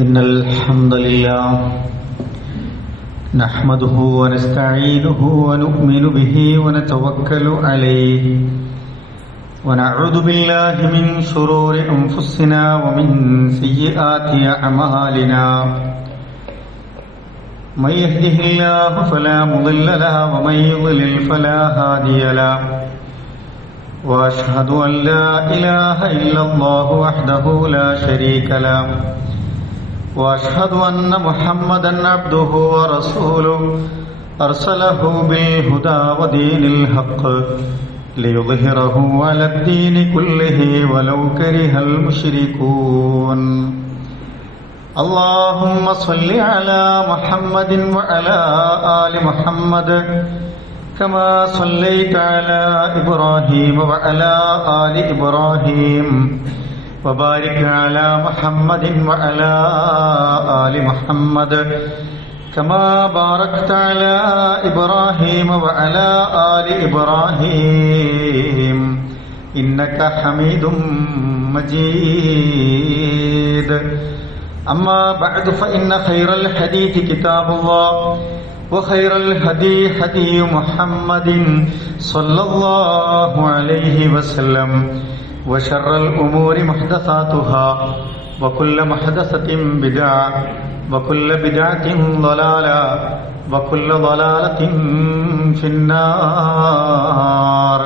إن الحمد لله نحمده ونستعينه ونؤمن به ونتوكل عليه ونعوذ بالله من شرور أنفسنا ومن سيئات أعمالنا من يهده الله فلا مضل له ومن يضلل فلا هادي له وأشهد أن لا إله إلا الله وحده لا شريك له وأشهد أن محمدا عبده ورسوله أرسله بالهدى ودين الحق ليظهره على الدين كله ولو كره المشركون اللهم صل على محمد وعلى آل محمد كما صليت على إبراهيم وعلى آل إبراهيم وبارك على محمد وعلى آل محمد كما باركت على إبراهيم وعلى آل إبراهيم إنك حميد مجيد أما بعد فإن خير الحديث كتاب الله وخير الهدي هدي محمد صلى الله عليه وسلم وشر الأمور محدثاتها وكل محدثة بدعة وكل بدعة ضلالة وكل ضلالة في النار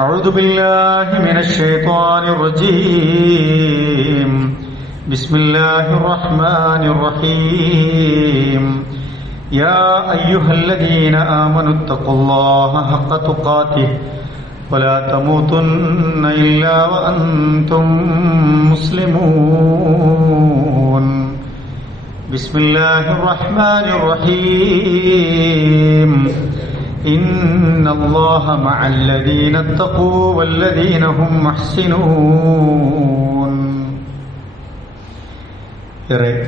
أعوذ بالله من الشيطان الرجيم بسم الله الرحمن الرحيم يا أيها الذين آمنوا اتقوا الله حق تقاته ولا تموتن إلا وأنتم مسلمون بسم الله الرحمن الرحيم إن الله مع الذين اتقوا والذين هم محسنون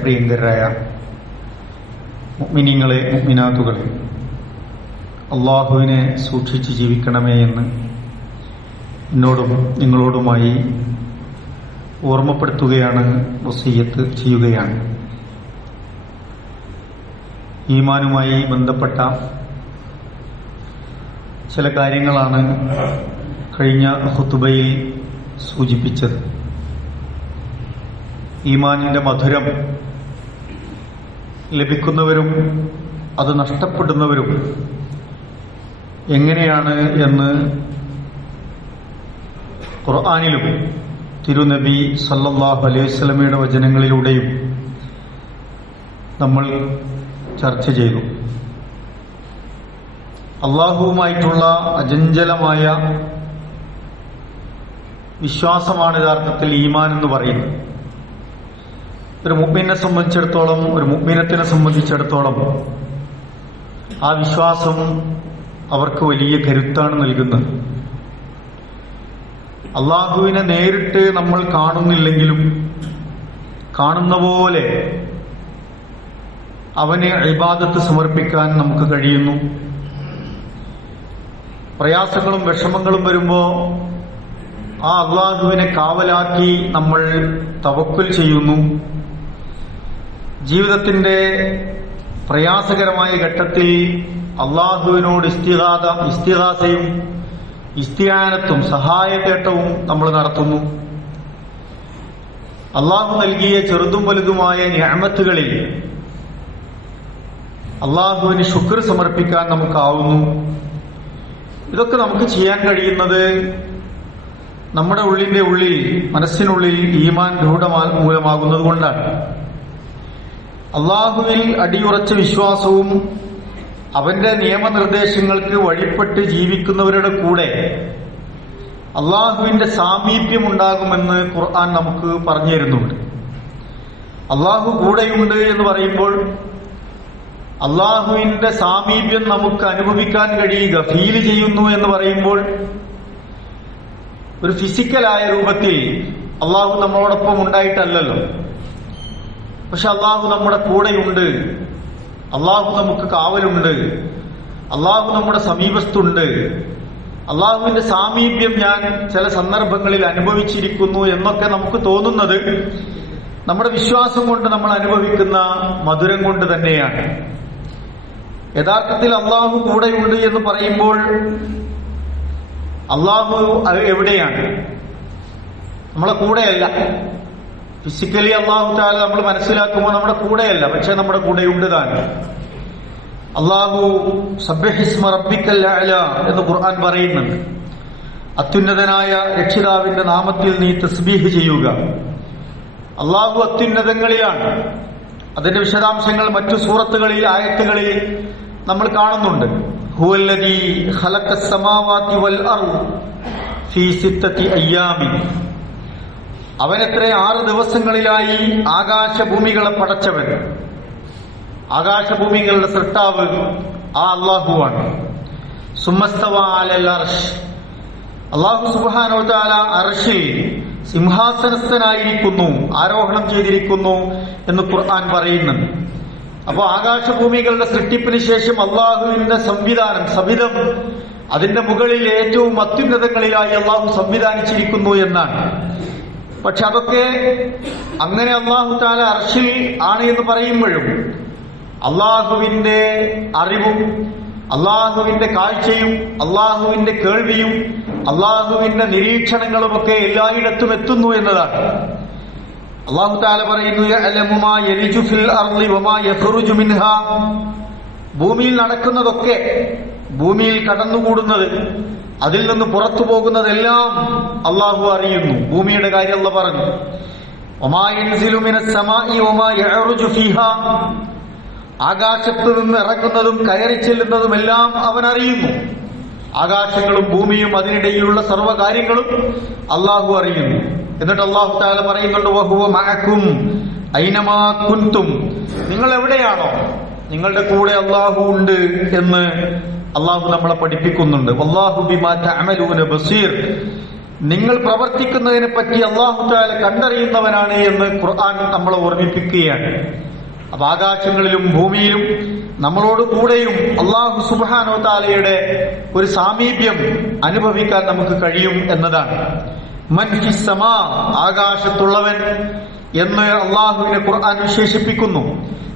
പ്രിയങ്കരായ മുഅ്മിനീങ്ങളെ മുഅ്മിനാത്തുകളെ അല്ലാഹുവിനെ സൂക്ഷിച്ച് ജീവിക്കണമേ എന്ന് എന്നോടും നിങ്ങളോടുമായി ഓർമ്മപ്പെടുത്തുകയാണ്, വസിയ്യത്ത് ചെയ്യുകയാണ്. ഈമാനുമായി ബന്ധപ്പെട്ട ചില കാര്യങ്ങളാണ് കഴിഞ്ഞ ഖുതുബയിൽ സൂചിപ്പിച്ചത്. ഈമാനിന്റെ മധുരം ലഭിക്കുന്നവരും അത് നഷ്ടപ്പെടുന്നവരും എങ്ങനെയാണ് എന്ന് ഖുർആനിലും തിരുനബി സല്ലല്ലാഹു അലൈഹി വസല്ലമയുടെ വചനങ്ങളിലൂടെയും നമ്മൾ ചർച്ച ചെയ്തു. അള്ളാഹുവുമായിട്ടുള്ള അചഞ്ചലമായ വിശ്വാസമാണ് യഥാർത്ഥത്തിൽ ഈമാൻ എന്ന് പറയുന്നത്. ഒരു മുഅ്മിനെ സംബന്ധിച്ചിടത്തോളം, ഒരു മുഅ്മിനത്തിനെ സംബന്ധിച്ചിടത്തോളം ആ വിശ്വാസം അവർക്ക് വലിയ കരുത്താണ് നൽകുന്നത്. അള്ളാഹുവിനെ നേരിട്ട് നമ്മൾ കാണുന്നില്ലെങ്കിലും കാണുന്ന പോലെ അവന് ഇബാദത്ത് സമർപ്പിക്കാൻ നമുക്ക് കഴിയുന്നു. പ്രയാസങ്ങളും വിഷമങ്ങളും വരുമ്പോൾ ആ അള്ളാഹുവിനെ കാവലാക്കി നമ്മൾ തവക്കുൽ ചെയ്യുന്നു. ജീവിതത്തിന്റെ പ്രയാസകരമായ ഘട്ടത്തിൽ അള്ളാഹുവിനോട് ഇസ്തിഗാസയും ഇസ്തിആനത്തും സഹായതേട്ടവും നമ്മൾ നടത്തുന്നു. അള്ളാഹു നൽകിയ ചെറുതും വലുതുമായ നിഅമത്തുകളിൽ അള്ളാഹുവിന് ശുക്ർ സമർപ്പിക്കാൻ നമുക്കാവുന്നു. ഇതൊക്കെ നമുക്ക് ചെയ്യാൻ കഴിയുന്നത് നമ്മുടെ ഉള്ളിൽ മനസ്സിനുള്ളിൽ ഈമാൻ മൂലമാകുന്നത് കൊണ്ടാണ്. അള്ളാഹുവിൽ അടിയുറച്ച വിശ്വാസവും അവന്റെ നിയമനിർദ്ദേശങ്ങൾക്ക് വഴിപ്പെട്ട് ജീവിക്കുന്നവരുടെ കൂടെ അള്ളാഹുവിന്റെ സാമീപ്യം ഉണ്ടാകുമെന്ന് ഖുർആൻ നമുക്ക് പറഞ്ഞു തരുന്നുണ്ട്. അള്ളാഹു കൂടെയുണ്ട് എന്ന് പറയുമ്പോൾ അള്ളാഹുവിന്റെ സാമീപ്യം നമുക്ക് അനുഭവിക്കാൻ കഴിയുക, ഫീൽ ചെയ്യുന്നു എന്ന് പറയുമ്പോൾ ഒരു ഫിസിക്കലായ രൂപത്തിൽ അള്ളാഹു നമ്മളോടൊപ്പം ഉണ്ടായിട്ടല്ലല്ലോ. പക്ഷെ അള്ളാഹു നമ്മുടെ കൂടെയുണ്ട്, അള്ളാഹു നമുക്ക് കാവലുണ്ട്, അള്ളാഹു നമ്മുടെ സമീപത്തുണ്ട്, അള്ളാഹുവിന്റെ സാമീപ്യം ഞാൻ ചില സന്ദർഭങ്ങളിൽ അനുഭവിച്ചിരിക്കുന്നു എന്നൊക്കെ നമുക്ക് തോന്നുന്നത് നമ്മുടെ വിശ്വാസം കൊണ്ട് നമ്മൾ അനുഭവിക്കുന്ന മധുരം കൊണ്ട് തന്നെയാണ്. യഥാർത്ഥത്തിൽ അള്ളാഹു കൂടെയുണ്ട് എന്ന് പറയുമ്പോൾ അള്ളാഹു എവിടെയാണ്? നമ്മളെ കൂടെയല്ല. ഫിസിക്കലി അള്ളാഹു തആല നമ്മൾ മനസ്സിലാക്കുമ്പോൾ നമ്മുടെ കൂടെയല്ല, പക്ഷെ നമ്മുടെ കൂടെയുണ്ട് താൻ. അള്ളാഹു സബ്ബിഹിസ്മ റബ്ബിക്കൽ അഅല എന്ന് ഖുർആൻ പറയുന്നുണ്ട്. അത്യുന്നതനായ രക്ഷിതാവിന്റെ നാമത്തിൽ നീ തസ്ബീഹ് ചെയ്യുക. അള്ളാഹു അത്യുന്നതങ്ങളിലാണ്. അതിന്റെ വിശദാംശങ്ങൾ മറ്റു സൂറത്തുകളിൽ, ആയത്തുകളിൽ നമ്മൾ കാണുന്നുണ്ട്. ഹുവല്ലദീ ഖലഖസ് സമാവാതി വൽ അർദ് ഫീ സിത്തത്തി അയ്യാമിൻ. അവനെത്രേ 6 ദിവസങ്ങളിലായി ആകാശഭൂമികളെ പടച്ചവൻ. ആകാശഭൂമികളുടെ സൃഷ്ടാവ് ആ അള്ളാഹുവാണ്. സുമ്മസ്തവ അലൽ അർശ്. അള്ളാഹു സുബ്ഹാനഹു വ തആല അർശിൽ സിംഹാസനസ്ഥനായിരിക്കുന്നു, ആരോഹണം ചെയ്തിരിക്കുന്നു എന്ന് ഖുർആൻ പറയുന്നുണ്ട്. അപ്പോ ആകാശഭൂമികളുടെ സൃഷ്ടിപ്പിന് ശേഷം അള്ളാഹുവിന്റെ സംവിധാനം, സബിതം, അതിന്റെ മുകളിൽ ഏറ്റവും അത്യുന്നതങ്ങളിലായി അള്ളാഹു സംവിധാനിച്ചിരിക്കുന്നു എന്നാണ്. പക്ഷെ അതൊക്കെ അങ്ങനെ അള്ളാഹു തആല അർശിൽ ആണ് എന്ന് പറയുമ്പോഴും അള്ളാഹുവിന്റെ അറിവും അള്ളാഹുവിന്റെ കാഴ്ചയും അള്ളാഹുവിന്റെ കേൾവിയും അള്ളാഹുവിന്റെ നിരീക്ഷണങ്ങളുമൊക്കെ എല്ലായിടത്തും എത്തുന്നു എന്നതാണ്. അള്ളാഹു തആല പറയുന്നു, യഅലമു മാ യലിജു ഫിൽ അർളി വമാ യഖ്റുജു മിൻഹാ. ഭൂമിയിൽ നടക്കുന്നതൊക്കെ, ഭൂമിയിൽ കടന്നുകൂടുന്നത്, അതിൽ നിന്ന് പുറത്തു പോകുന്നതെല്ലാം അള്ളാഹു അറിയുന്നു. ഭൂമിയുടെ കാര്യം അല്ലാഹു പറഞ്ഞു, വമാ യൻസിലു മിനസ് സമാഇ വമാ യഅറുജു ഫീഹാ. ആകാശത്ത് നിന്ന് ഇറങ്ങുന്നതും കയറി ചെല്ലുന്നതുമെല്ലാം അവൻ അറിയുന്നു. ആകാശങ്ങളും ഭൂമിയും അതിനിടയിലുള്ള സർവ്വകാര്യങ്ങളും അള്ളാഹു അറിയുന്നു. എന്നിട്ട് അള്ളാഹു തആല പറയുന്നുണ്ട്, വഹുവ മഅകും ഐനമാ കുൻതും. നിങ്ങൾ എവിടെയാണോ നിങ്ങളുടെ കൂടെ അള്ളാഹു ഉണ്ട് എന്ന് അള്ളാഹു നമ്മളെ പഠിപ്പിക്കുന്നുണ്ട്. വല്ലാഹു ബിമാ തഅമലൂന ബസീർ. നിങ്ങൾ പ്രവർത്തിക്കുന്നതിനെ പറ്റി അള്ളാഹു തആല കണ്ടറിയുന്നവനാണ് എന്ന് ഖുർആൻ നമ്മളെ ഓർമ്മിപ്പിക്കുകയാണ്. അപ്പൊ ആകാശങ്ങളിലും ഭൂമിയിലും നമ്മളോട് കൂടെയും അള്ളാഹു സുബ്ഹാനഹു വ തആലയുടെ ഒരു സാമീപ്യം അനുഭവിക്കാൻ നമുക്ക് കഴിയും എന്നതാണ്. മൻ ഫിസ് സമാ, ആകാശത്തുള്ളവൻ എന്ന് അള്ളാഹുവിനെ ഖുർആൻ വിശേഷിപ്പിക്കുന്നു.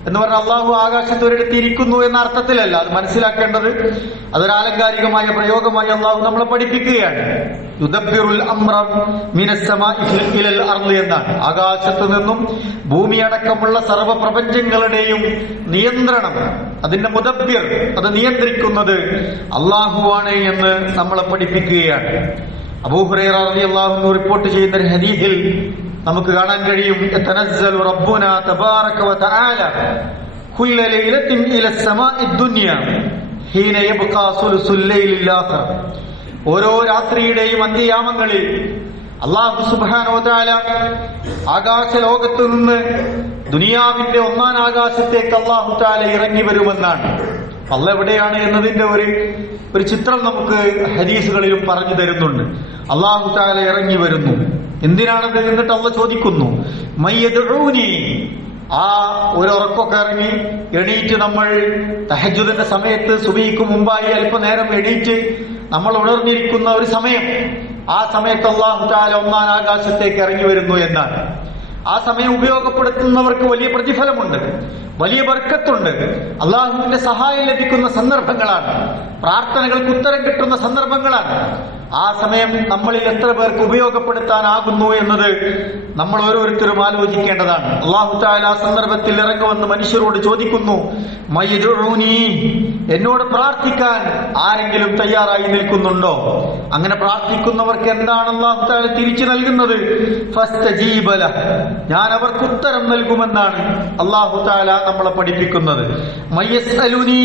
എന്ന് പറഞ്ഞാൽ അള്ളാഹു ആകാശത്ത് ഒരിടത്ത് ഇരിക്കുന്നു എന്ന അർത്ഥത്തിലല്ല. അത് മനസ്സിലാക്കേണ്ടത് അതൊരു ആലങ്കാരികമായ പ്രയോഗമായി അള്ളാഹു നമ്മളെ പഠിപ്പിക്കുകയാണ്. യുദബ്ബിറുൽ അംറ മിനസ് സമാഇ ഇലൽ അർളി എന്നാണ്. ആകാശത്ത് നിന്നും ഭൂമിയടക്കമുള്ള സർവ്വ പ്രപഞ്ചങ്ങളുടെയും നിയന്ത്രണം, അതിന്റെ മുദബ്ബിർ, അത് നിയന്ത്രിക്കുന്നത് അള്ളാഹുവാണ് എന്ന് നമ്മളെ പഠിപ്പിക്കുകയാണ്. അബൂ ഹുറൈറ റളിയല്ലാഹു അൻഹു റിപ്പോർട്ട് ചെയ്യുന്ന ഒരു ഹദീസിൽ നമുക്ക് കാണാൻ കഴിയും, യതനസ്സലു റബ്ബുനാ തബാറക വ തആല കുല്ല ലൈലത്തിൻ ഇലസ് സമാഇദ് ദുനിയ ഹീന യബ്ഖാ സുലുസുൽ ലൈലിൽ ആഖിർ. ഓരോ രാത്രിയുടെയും അന്ത്യയാമങ്ങളിൽ അല്ലാഹു സുബ്ഹാനഹു വ തആല ആകാശ ലോകത്തു നിന്ന് ദുനിയാവിന്റെ 1-ാം ആകാശത്തേക്ക് അല്ലാഹു തആല ഇറങ്ങി വരുമെന്നാണ്. അല്ലാഹ് എവിടെയാണ് എന്നതിന്റെ ഒരു ചിത്രം നമുക്ക് ഹദീസുകളിലും പറഞ്ഞു തരുന്നുണ്ട്. അല്ലാഹു തആല ഇറങ്ങി വരുന്നു. എന്തിനാണത്? എന്നിട്ട് അല്ലാഹ് ചോദിക്കുന്നു, മയ്യദ്ഊനി. ആ ഒരു ഉറക്കൊക്കെ ഇറങ്ങി എണീറ്റ് നമ്മൾ തഹജ്ജുദിന്റെ സമയത്ത് സുബഹിക്ക് മുമ്പായി അല്പനേരം എണീറ്റ് നമ്മൾ ഉണർന്നിരിക്കുന്ന ഒരു സമയം, ആ സമയത്ത് അല്ലാഹു തആല 1-ാം ആകാശത്തേക്ക് ഇറങ്ങി വരുന്നു എന്നാണ്. ആ സമയം ഉപയോഗപ്പെടുത്തുന്നവർക്ക് വലിയ പ്രതിഫലമുണ്ട്, വലിയ ബർക്കത്തുണ്ട്. അള്ളാഹുവിന്റെ സഹായം ലഭിക്കുന്ന സന്ദർഭങ്ങളാണ്, പ്രാർത്ഥനകൾക്ക് ഉത്തരം കിട്ടുന്ന സന്ദർഭങ്ങളാണ്. ആ സമയം നമ്മളിൽ എത്ര പേർക്ക് ഉപയോഗപ്പെടുത്താനാകുന്നു എന്നത് നമ്മൾ ഓരോരുത്തരും ആലോചിക്കേണ്ടതാണ്. അല്ലാഹു തആല ആ സന്ദർഭത്തിൽ ഇറങ്ങുമെന്ന് മനുഷ്യരോട് ചോദിക്കുന്നു, മയ്യദ്ഊനി, എന്നോട് പ്രാർത്ഥിക്കാൻ ആരെങ്കിലും തയ്യാറായി നിൽക്കുന്നുണ്ടോ? അങ്ങനെ പ്രാർത്ഥിക്കുന്നവർക്ക് എന്താണ് അല്ലാഹു തആല തിരിച്ചു നൽകുന്നത്? ഫസ്തജീബ ലഹ്, ഞാൻ അവർക്ക് ഉത്തരം നൽകുമെന്നാണ് അല്ലാഹു തആല നമ്മളെ പഠിപ്പിക്കുന്നത്. മയ്യസ്അലുനി,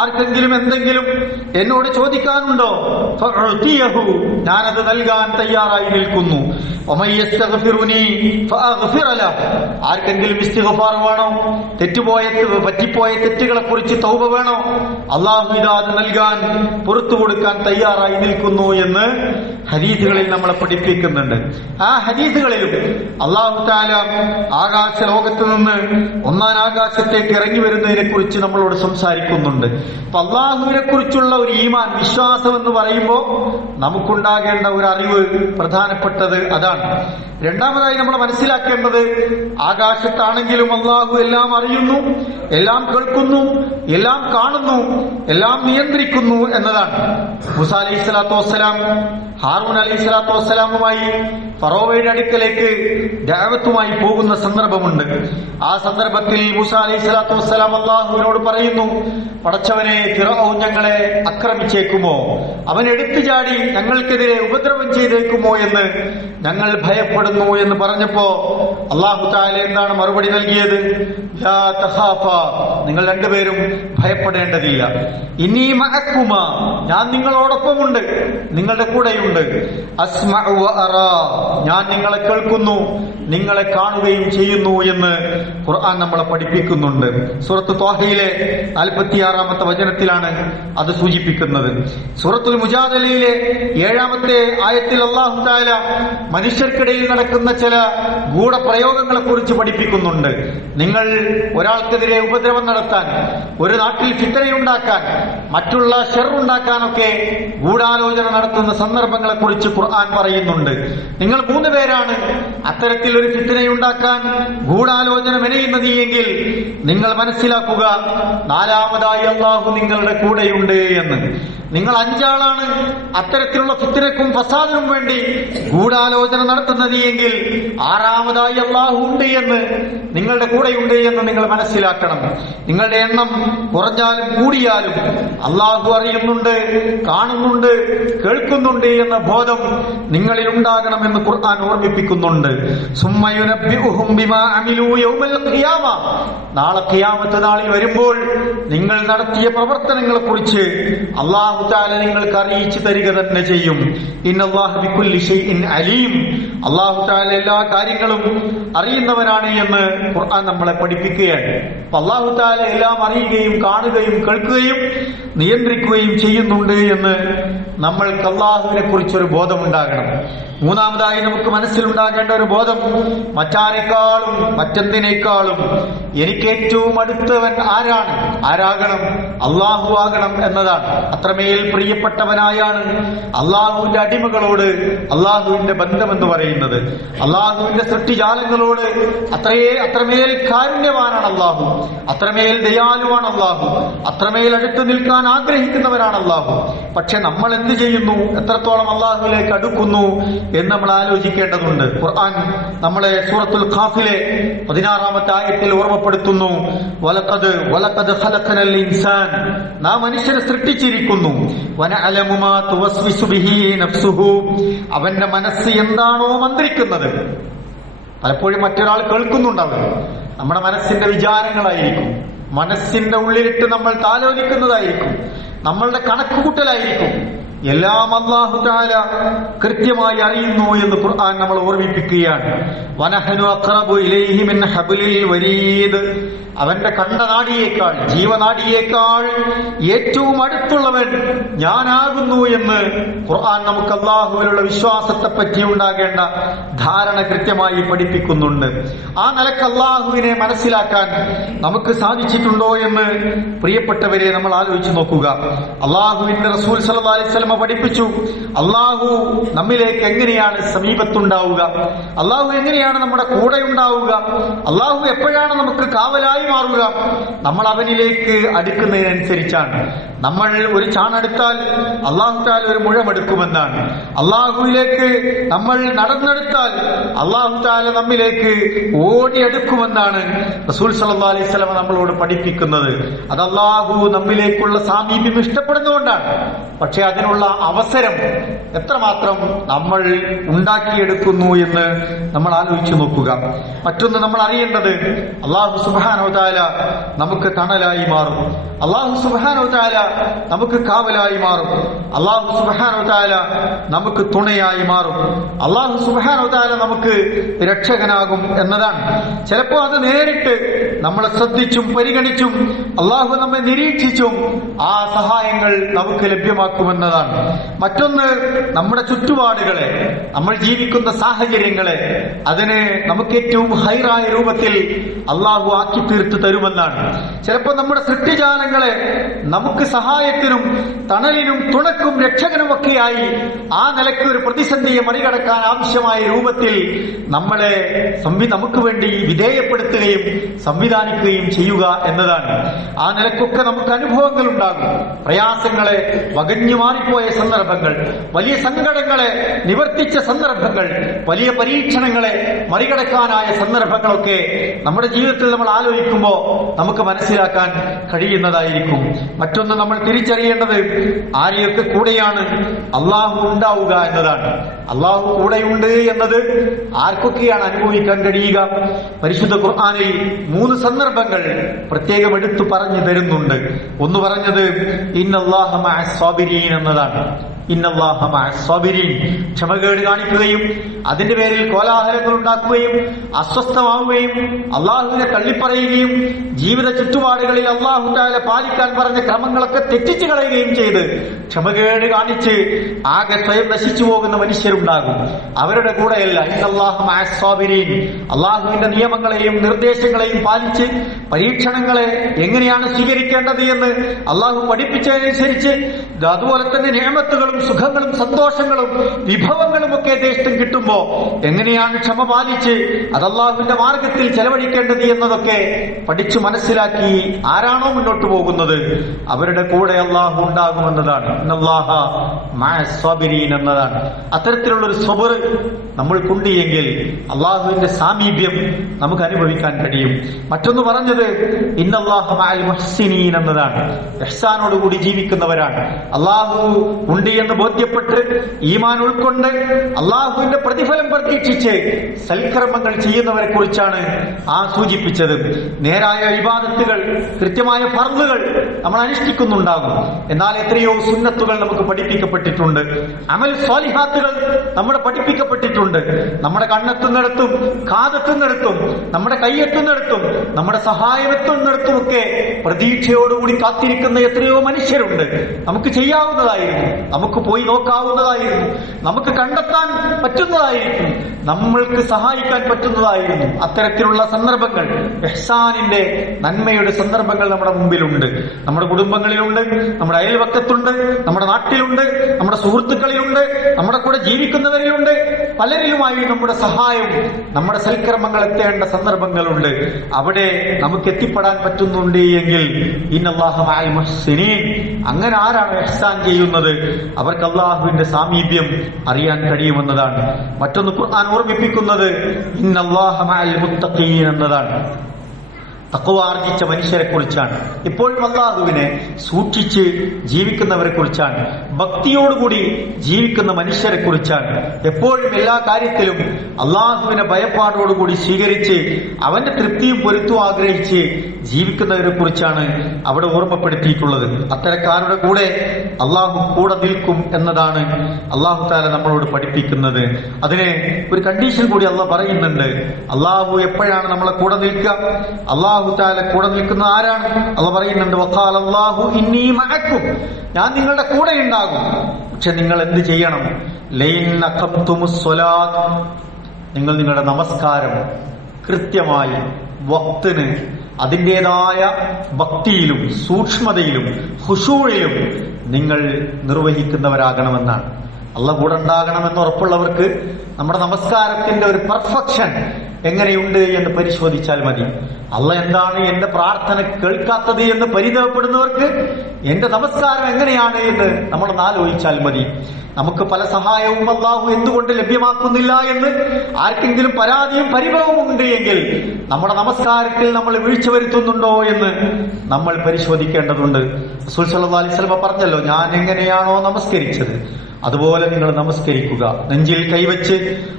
ആർക്കെങ്കിലും എന്തെങ്കിലും എന്നോട് ചോദിക്കാനുണ്ടോ? ഫഅതിയഹു, ഞാനത് നൽകാൻ തയ്യാറായി നിൽക്കുന്നു. വമയ്യസ്തഗ്ഫിറുനി ഫഅഗ്ഫിറ ലഹു, ആർക്കെങ്കിലും ഇസ്തിഗ്ഫാർ വേണോ, പറ്റിപ്പോയ തെറ്റുകളെ കുറിച്ച് തൗബ വേണോ, അല്ലാഹു ഇത് നൽകാൻ, പുറത്തു കൊടുക്കാൻ തയ്യാറായി നിൽക്കുന്നു എന്ന് ഹദീസുകളിൽ നമ്മളെ പഠിപ്പിക്കുന്നുണ്ട്. ആ ഹദീസുകളിലും അല്ലാഹു തആല ആകാശ ലോകത്ത് നിന്ന് 1-ാം ആകാശത്തേക്ക് ഇറങ്ങി വരുന്നതിനെ കുറിച്ച് നമ്മളോട് സംസാരിക്കുന്നുണ്ട്. അപ്പൊ അല്ലാഹുവിനെ കുറിച്ചുള്ള ഒരു ഈമാൻ, വിശ്വാസം എന്ന് പറയുമ്പോൾ നമുക്കുണ്ടാകേണ്ട ഒരു അറിവ് പ്രധാനപ്പെട്ടത് അതാണ്. രണ്ടാമതായി നമ്മൾ മനസ്സിലാക്കേണ്ടത്, ആകാശത്താണെങ്കിലും അള്ളാഹു എല്ലാം അറിയുന്നു, എല്ലാം കേൾക്കുന്നു, എല്ലാം കാണുന്നു, എല്ലാം നിയന്ത്രിക്കുന്നു എന്നതാണ്. മൂസാ അലൈഹി സ്വലാത്തു വസ്സലാം ഹാറൂൻ അലൈഹി സ്വലാത്തു വസ്സലാമുമായി ഫറോവയുടെ അടുക്കലേക്ക് ദഅവത്തുമായി പോകുന്ന സന്ദർഭമുണ്ട്. ആ സന്ദർഭത്തിൽ മൂസാ അലൈഹി സ്വലാത്തു വസ്സലാം അള്ളാഹുവിനോട് പറയുന്നു, പടച്ചവനെ, ഫിർഔൻ ഞങ്ങളെ ആക്രമിച്ചേക്കുമോ, അവൻ എടുത്തു ചാടി ഞങ്ങൾക്കെതിരെ ഉപദ്രവം ചെയ്തേക്കുമോ എന്ന് ഞങ്ങൾ ഭയപ്പെടുന്നു എന്ന് പറഞ്ഞപ്പോ അല്ലാഹു തആല എന്താണ് മറുപടി നൽകിയത്? ലാ തഖാഫാ, നിങ്ങൾ രണ്ടുപേരും ഭയപ്പെടേണ്ടതില്ല. ഇന്നീ മഅക്കുമാ, ഞാൻ നിങ്ങളോടൊപ്പമുണ്ട്, നിങ്ങളുടെ കൂടെയുണ്ട്. അസ്മഉ വ അറാ, ഞാൻ നിങ്ങളെ കേൾക്കുന്നു, നിങ്ങളെ കാണുകയും ചെയ്യുന്നു എന്ന് ഖുർആൻ നമ്മളെ പഠിപ്പിക്കുന്നുണ്ട്. സൂറത്ത് ത്വാഹയിലെ 46-ാമത്തെ വചനത്തിലാണ് അത് സൂചിപ്പിക്കുന്നത്. സൂറത്തുൽ മുജാദലയിലെ 7-ാമത്തെ ആയത്തിൽ അല്ലാഹു തആല മനുഷ്യർക്കിടയിൽ നടക്കുന്ന ചില ഗൂഢപ്രയോഗങ്ങളെ കുറിച്ച് പഠിപ്പിക്കുന്നുണ്ട്. നിങ്ങൾ ഒരാൾക്കെതിരെ ഉപദ്രവം നടത്താൻ, ഒരു നാട്ടിൽ ഫിത്നയുണ്ടാക്കാൻ, മറ്റുള്ള ഷർറുണ്ടാക്കാനൊക്കെ ഗൂഢാലോചന നടത്തുന്ന സന്ദർഭങ്ങളെ കുറിച്ച് ഖുർആൻ പറയുന്നുണ്ട്. നിങ്ങൾ 3 പേരാണ് അത്തരത്തിൽ ഒരു ഫിത്നയുണ്ടാക്കാൻ ഗൂഢാലോചന മെനയുന്നത് എങ്കിൽ നിങ്ങൾ മനസ്സിലാക്കുക, 4ാമതായി അല്ലാഹു നിങ്ങളുടെ കൂടെയുണ്ട് എന്ന്. നിങ്ങൾ 5 ആളാണ് അത്തരത്തിലുള്ള ഫിത്നക്കും ഫസാദിനും വേണ്ടി ഗൂഢാലോചന നടത്തുന്നത് എങ്കിൽ 6ാമതായി അല്ലാഹു ഉണ്ട് എന്ന്, നിങ്ങളുടെ കൂടെയുണ്ട് എന്ന് നിങ്ങൾ മനസ്സിലാക്കണം. നിങ്ങളുടെ എണ്ണം കുറഞ്ഞാലും കൂടിയാലും അല്ലാഹു അറിയുന്നുണ്ട്, കാണുന്നുണ്ട്, കേൾക്കുന്നുണ്ട് എന്ന ബോധം നിങ്ങളിൽ ഉണ്ടാകണമെന്ന് ഖുർആൻ ഓർമ്മിപ്പിക്കുന്നുണ്ട്. സുമ്മ യുനബ്ബിഉഹും ബിമാ അമിലൂ യൗമൽ ഖിയാമ, നാളെ ഖിയാമത്ത് നാളിൽ വരുമ്പോൾ നിങ്ങൾ നടത്തിയ പ്രവർത്തനങ്ങളെ കുറിച്ച് അല്ലാഹു തആല നിങ്ങൾക്ക് അറിയിച്ചു തരിക തന്നെ ചെയ്യും. ഇന്നല്ലാഹ ബികുല്ലി ഷൈഇൻ അലീം, അല്ലാഹു തആല എല്ലാ കാര്യങ്ങളും അറിയുന്നവനാണ് എന്ന് ഖുർആൻ നമ്മളെ പഠിപ്പിക്കുകയാണ്. അപ്പൊ അല്ലാഹു തആല എല്ലാം അറിയുകയും കാണുകയും കേൾക്കുകയും നിയന്ത്രിക്കുകയും ചെയ്യുന്നുണ്ട് എന്ന് നമ്മൾക്ക് അല്ലാഹുവിനെ കുറിച്ചൊരു ബോധമുണ്ടാകണം. 3ാമതായി നമുക്ക് മനസ്സിലുണ്ടാകേണ്ട ഒരു ബോധം, മറ്റാരെക്കാളും മറ്റെന്തിനേക്കാളും എനിക്ക് ഏറ്റവും അടുത്തവൻ ആരാകണം? അല്ലാഹു ആകണം എന്നതാണ്. അത്രമേൽ പ്രിയപ്പെട്ടവനായാണ് അല്ലാഹുവിന്റെ അടിമകളോട് അല്ലാഹുവിന്റെ ബന്ധമെന്ന് പറയുന്നത്. അല്ലാഹുവിന്റെ സൃഷ്ടിജാലങ്ങളോട് അത്രമേൽ കാരുണ്യവാനാണ് അല്ലാഹു, അത്രമേൽ ദയാലുവാണ് അല്ലാഹു, അത്രമേൽ അടുത്ത് നിൽക്കാൻ ആഗ്രഹിക്കുന്നവരാണ് അല്ലാഹു. പക്ഷെ നമ്മൾ എന്ത് ചെയ്യുന്നു, എത്രത്തോളം അല്ലാഹുവിലേക്ക് അടുക്കുന്നു എന്ന് നമ്മൾ ആലോചിക്കേണ്ടതുണ്ട്. ഖുർആൻ നമ്മളെ സൂറത്തുൽ ഖാഫിലെ 16-ാമത്തെ ആയത്തിൽ ഓർമ്മപ്പെടുത്തുന്നു, വലഖദ് ഖലഖനൽ ഇൻസാൻ, നാം മനുഷ്യനെ സൃഷ്ടിച്ചിരിക്കുന്നു, വനഅലമു മാ തുവസ്വിസു ബിഹി നഫ്സുഹു, അവന്റെ മനസ്സ് എന്താണോ മന്ത്രിക്കുന്നത്. പലപ്പോഴും മറ്റൊരാൾ കേൾക്കുന്നുണ്ടാവും, നമ്മുടെ മനസ്സിന്റെ വിചാരങ്ങളായിരിക്കും, മനസ്സിന്റെ ഉള്ളിലിട്ട് നമ്മൾ താലോലിക്കുന്നതായിരിക്കും, നമ്മളുടെ കണക്കുകൂട്ടലായിരിക്കും. എല്ലാം അല്ലാഹു തആല കൃത്യമായി അറിയുന്നു എന്ന് ഖുർആൻ നമ്മൾ ഓർമ്മിപ്പിക്കുകയാണ്. വനഹനു അഖറബു ഇലൈഹി മിൻ ഹബ്ലിൽ വരീദ്, അവന്റെ കണ്ഠനാടിയേക്കാൾ, ജീവനാടിയേക്കാൾ ഏറ്റവും അടുത്തുള്ളവൻ ഞാനാകുന്നു എന്ന് ഖുർആൻ നമുക്ക് അല്ലാഹുവിലുള്ള വിശ്വാസത്തെ പറ്റി ഉണ്ടാകേണ്ട ധാരണ കൃത്യമായി പഠിപ്പിക്കുന്നുണ്ട്. ആ നിലക്ക് അല്ലാഹുവിനെ മനസ്സിലാക്കാൻ നമുക്ക് സാധിച്ചിട്ടുണ്ടോ എന്ന് പ്രിയപ്പെട്ടവരെ നമ്മൾ ആലോചിച്ച് നോക്കുക. അല്ലാഹുവിന്റെ റസൂൽ സല്ലല്ലാഹു അലൈഹി വസല്ലം പഠിപ്പിച്ചു, അല്ലാഹു നമ്മിലേക്ക് എങ്ങനെയാണ് സമീപത്തുണ്ടാവുക, അല്ലാഹു എങ്ങനെയാണ് നമ്മുടെ കൂടെ ഉണ്ടാവുക, അല്ലാഹു എപ്പോഴാണ് നമുക്ക് കാവലായി മാറുക, നമ്മൾ അവനിലേക്ക് അടുക്കുന്നതിനനുസരിച്ചാണ്. നമ്മൾ ഒരു ചാണെടുത്താൽ അല്ലാഹു തആല ഒരു മുഴമെടുക്കുമെന്നാണ്. അല്ലാഹുവിലേക്ക് നമ്മൾ നടന്നെടുത്താൽ അല്ലാഹു തആല നമ്മിലേക്ക് ഓടിയെടുക്കുമെന്നാണ് റസൂൽ സല്ലല്ലാഹു അലൈഹി വസല്ലം നമ്മളോട് പഠിപ്പിക്കുന്നത്. അത് അല്ലാഹു നമ്മിലേക്കുള്ള സാമീപ്യം ഇഷ്ടപ്പെടുന്നതുകൊണ്ടാണ്. പക്ഷെ അതിനുള്ള അവസരം എത്രമാത്രം നമ്മൾ ഉണ്ടാക്കിയെടുക്കുന്നു എന്ന് നമ്മൾ ആലോചിച്ചു നോക്കുക. മറ്റൊന്ന് നമ്മൾ അറിയേണ്ടത്, അല്ലാഹു സുബ്ഹാനഹു വ തആല നമുക്ക് തണലായി മാറും, അല്ലാഹു സുബ്ഹാനഹു വ തആല നമുക്ക് കാവലായി മാറും, അല്ലാഹു സുബ്ഹാനഹു വ തആല നമുക്ക് തുണയായി മാറും, അല്ലാഹു സുബ്ഹാനഹു വ തആല നമുക്ക് രക്ഷകനാകും എന്നതാണ്. ചിലപ്പോൾ അത് നേരിട്ട് നമ്മളെ ശ്രദ്ധിച്ചും പരിഗണിച്ചും അല്ലാഹു നമ്മെ നിരീക്ഷിച്ചും ആ സഹായങ്ങൾ നമുക്ക് ലഭ്യമാക്കുമെന്നതാണ്. എന്നുള്ളതാണ്. മറ്റൊന്ന്, നമ്മുടെ ചുറ്റുപാടുകളെ, നമ്മൾ ജീവിക്കുന്ന സാഹചര്യങ്ങളെ അതിന് നമുക്ക് ഏറ്റവും ഹൈറായ രൂപത്തിൽ അള്ളാഹു ആക്കി തീർത്ത് തരുമെന്നാണ്. ചിലപ്പോൾ നമ്മുടെ സൃഷ്ടിജാലങ്ങളെ നമുക്ക് സഹായത്തിനും തണലിനും തുണക്കും രക്ഷകനുമൊക്കെയായി ആ നിലയ്ക്ക് ഒരു പ്രതിസന്ധിയെ മറികടക്കാൻ ആവശ്യമായ രൂപത്തിൽ നമ്മളെ നമുക്ക് വേണ്ടി വിധേയപ്പെടുത്തുകയും സംവിധാനിക്കുകയും ചെയ്യുക എന്നതാണ്. ആ നിലക്കൊക്കെ നമുക്ക് അനുഭവങ്ങൾ ഉണ്ടാകും. പ്രയാസങ്ങളെ വകഞ്ഞു മാറിപ്പോയ സന്ദർഭങ്ങൾ, വലിയ സങ്കടങ്ങളെ നിവർത്തിച്ച സന്ദർഭങ്ങൾ, വലിയ പരീക്ഷണങ്ങളെ മറികടക്കാനായ സന്ദർഭങ്ങളൊക്കെ നമ്മുടെ ജീവിതത്തിൽ നമ്മൾ ആലോചിക്കുമ്പോൾ നമുക്ക് മനസ്സിലാക്കാൻ കഴിയുന്നതായിരിക്കും. മറ്റൊന്ന്, നമ്മൾ തിരിച്ചറിയേണ്ടത് ആരെയൊക്കെ കൂടെയാണ് അള്ളാഹു ഉണ്ടാവുക എന്നതാണ്. അള്ളാഹു കൂടെയുണ്ട് എന്നത് ആർക്കൊക്കെയാണ് അനുഭവിക്കാൻ കഴിയുക? പരിശുദ്ധ ഖുർആനിൽ 3 സന്ദർഭങ്ങൾ പ്രത്യേകം എടുത്തു പറഞ്ഞു തരുന്നുണ്ട്. ഒന്ന് പറഞ്ഞത് ഇന്നല്ലാഹ മഅസ് സാബിരീൻ എന്നതാണ്. ഇന്നല്ലാഹ മഅസ് സാബിരീൻ, ക്ഷമകേട് കാണിക്കുകയും അതിന്റെ പേരിൽ കോലാഹലങ്ങൾ ഉണ്ടാക്കുകയും അസ്വസ്ഥമാവുകയും അള്ളാഹുവിനെ തള്ളിപ്പറയുകയും ജീവിത ചുറ്റുപാടുകളിൽ അള്ളാഹു തആല പാലിക്കാൻ പറഞ്ഞ ക്രമങ്ങളൊക്കെ തെറ്റിച്ചു കളയുകയും ചെയ്ത് ക്ഷമകേട് കാണിച്ച് ആകെ സ്വയം നശിച്ചു പോകുന്ന മനുഷ്യരുണ്ടാകും. അവരുടെ കൂടെയല്ല. ഇന്നല്ലാഹ മഅസ് സാബിരീൻ, അള്ളാഹുവിന്റെ നിയമങ്ങളെയും നിർദ്ദേശങ്ങളെയും പാലിച്ച് പരീക്ഷണങ്ങളെ എങ്ങനെയാണ് സ്വീകരിക്കേണ്ടത് എന്ന് അള്ളാഹു പഠിപ്പിച്ചതനുസരിച്ച്, അതുപോലെ തന്നെ നിഅമത്തുകളും സുഖങ്ങളും സന്തോഷങ്ങളും വിഭവങ്ങളും ഒക്കെ ദേശത്തും കിട്ടുമ്പോ എങ്ങനെയാണ് ക്ഷമ പാലിച്ച് അത് അള്ളാഹുവിന്റെ മാർഗത്തിൽ ചെലവഴിക്കേണ്ടത് എന്നതൊക്കെ പഠിച്ചു മനസ്സിലാക്കി ആരാണോ മുന്നോട്ട് പോകുന്നത് അവരുടെ കൂടെ അള്ളാഹു ഉണ്ടാകുമെന്നതാണ്. ഇന്നല്ലാഹ മഅസ് സാബിരീൻ എന്നതാണ്. അത്തരത്തിലുള്ള ഒരു സബർ നമ്മൾക്കുണ്ട് എങ്കിൽ അള്ളാഹുവിന്റെ സാമീപ്യം നമുക്ക് അനുഭവിക്കാൻ കഴിയും. മറ്റൊന്ന് പറഞ്ഞത് ഇന്നല്ലാഹ മഅൽ മുഹ്സിനീൻ എന്നതാണ്. ഇഹ്സാനോടുകൂടി ജീവിക്കുന്നവരാണ്. അള്ളാഹു ഉണ്ട് എന്ന് ബോധ്യപ്പെട്ട് ഈമാൻ ഉൾക്കൊണ്ട് അള്ളാഹുവിന്റെ പ്രതിഫലം പ്രതീക്ഷിച്ച് സൽക്കർമ്മങ്ങൾ ചെയ്യുന്നവരെ കുറിച്ചാണ് ആ സൂചിപ്പിച്ചത്. നേരായ ഇബാദത്തുകൾ, കൃത്യമായ ഫർളുകൾ നമ്മൾ അനുഷ്ഠിക്കുന്നുണ്ടാകും. എന്നാൽ എത്രയോ സുന്നത്തുകൾ നമുക്ക് പഠിപ്പിക്കപ്പെട്ടിട്ടുണ്ട്. അമൽ സ്വാലിഹാത്തുകൾ നമ്മുടെ പഠിപ്പിക്കപ്പെട്ടിട്ടുണ്ട്. നമ്മുടെ കണ്ണെത്തുന്നിടത്തും കാതെത്തുന്നിടത്തും നമ്മുടെ കൈയെത്തുന്നിടത്തും നമ്മുടെ സഹായമെത്തുന്നിടത്തുമൊക്കെ പ്രതീക്ഷയോടുകൂടി കാത്തിരിക്കുന്ന എത്രയോ മനുഷ്യരുണ്ട്. നമുക്ക് ചെയ്യാവുന്നതായിരുന്നു, നമുക്ക് പോയി നോക്കാവുന്നതായിരുന്നു, നമുക്ക് കണ്ടെത്താൻ പറ്റുന്നതായിരിക്കും, നമ്മൾക്ക് സഹായിക്കാൻ പറ്റുന്നതായിരുന്നു. അത്തരത്തിലുള്ള സന്ദർഭങ്ങൾ, ഇഹ്സാനിന്റെ നന്മയുടെ സന്ദർഭങ്ങൾ നമ്മുടെ മുമ്പിലുണ്ട്. നമ്മുടെ കുടുംബങ്ങളിലുണ്ട്, നമ്മുടെ അയൽവക്കത്തുണ്ട്, നമ്മുടെ നാട്ടിലുണ്ട്, നമ്മുടെ സുഹൃത്തുക്കളിലുണ്ട്, നമ്മുടെ കൂടെ ജീവിക്കുന്നവരിലുണ്ട്. പലരിലുമായി നമ്മുടെ സഹായം, നമ്മുടെ സൽക്കർമ്മങ്ങൾ എത്തേണ്ട സന്ദർഭങ്ങളുണ്ട്. അവിടെ നമുക്ക് എത്തിപ്പെടാൻ പറ്റുന്നുണ്ട് എങ്കിൽ ഇന്നല്ലാഹ മഅൽ മുഹ്സിനീൻ, അങ്ങനെ ആരാണ് ഇഹ്സാൻ ചെയ്യുന്നത് അവർക്ക് അള്ളാഹുവിന്റെ സാമീപ്യം അറിയാൻ കഴിയുമെന്നതാണ്. മറ്റൊന്ന് ഖുർആൻ ഓർമ്മിപ്പിക്കുന്നത് ഇന്നല്ലാഹ മഅൽ മുത്തഖീൻ എന്നതാണ്. തഖ്വ ആർജിച്ച മനുഷ്യരെ കുറിച്ചാണ്. ഇപ്പോഴും അല്ലാഹുവിനെ സൂക്ഷിച്ച് ജീവിക്കുന്നവരെ കുറിച്ചാണ്. ഭക്തിയോടുകൂടി ജീവിക്കുന്ന മനുഷ്യരെ കുറിച്ചാണ്. എപ്പോഴും എല്ലാ കാര്യത്തിലും അല്ലാഹുവിനെ ഭയപ്പാടോടുകൂടി സ്വീകരിച്ച് അവന്റെ തൃപ്തിയും പൊരുത്തവും ആഗ്രഹിച്ച് ജീവിക്കുന്നവരെ കുറിച്ചാണ് അവിടെ ഓർമ്മപ്പെടുത്തിയിട്ടുള്ളത്. അത്തരക്കാരുടെ കൂടെ അള്ളാഹു കൂടെ നിൽക്കും എന്നതാണ് അള്ളാഹു തആല നമ്മളോട് പഠിപ്പിക്കുന്നത്. അതിന് ഒരു കണ്ടീഷൻ കൂടി അള്ളാഹ് പറയുന്നുണ്ട്. അള്ളാഹു എപ്പോഴാണ് നമ്മളെ കൂടെ നിൽക്കുക? അള്ളാഹു തആല കൂടെ നിൽക്കുന്നത് ആരാണ്? അള്ളാഹ് പറയുന്നുണ്ട്, വഖാല അല്ലാഹു ഇന്നീ മഅക്കും, ഞാൻ നിങ്ങളുടെ കൂടെ ഉണ്ടാകും. പക്ഷെ നിങ്ങൾ എന്ത് ചെയ്യണം? ലൈൻ അഖംതുമുസ് സ്വലാത്ത്, നിങ്ങൾ നിങ്ങളുടെ നമസ്കാരം കൃത്യമായി വഖ്തിന് അതിൻ്റെതായ ഭക്തിയിലും സൂക്ഷ്മതയിലും ഖുശൂഇലും നിങ്ങൾ നിർവഹിക്കുന്നവരാകണമെന്നാണ്. അള്ളാഹ് കൂടെ ഉണ്ടാകണമെന്ന് ഉറപ്പുള്ളവർക്ക് നമ്മുടെ നമസ്കാരത്തിന്റെ ഒരു പെർഫെക്ഷൻ എങ്ങനെയുണ്ട് എന്ന് പരിശോധിച്ചാൽ മതി. അള്ളാഹ് എന്താണ് എന്റെ പ്രാർത്ഥന കേൾക്കാത്തത് എന്ന് പരിതപപ്പെടുന്നവർക്ക് എന്റെ നമസ്കാരം എങ്ങനെയാണ് എന്ന് നമ്മളൊന്ന് ആലോചിച്ചാൽ മതി. നമുക്ക് പല സഹായവും അള്ളാഹു എന്തുകൊണ്ട് ലഭ്യമാക്കുന്നില്ല എന്ന് ആർക്കെങ്കിലും പരാതിയും പരിഭവവും ഉണ്ട് എങ്കിൽ നമ്മുടെ നമസ്കാരത്തിൽ നമ്മൾ വീഴ്ച വരുത്തുന്നുണ്ടോ എന്ന് നമ്മൾ പരിശോധിക്കേണ്ടതുണ്ട്. റസൂൽ സല്ലല്ലാഹു അലൈഹി വസല്ലം പറഞ്ഞല്ലോ, ഞാൻ എങ്ങനെയാണോ നമസ്കരിച്ചത് അതുപോലെ നിങ്ങൾ നമസ്കരിക്കുക. നെഞ്ചിൽ കൈവച്ച്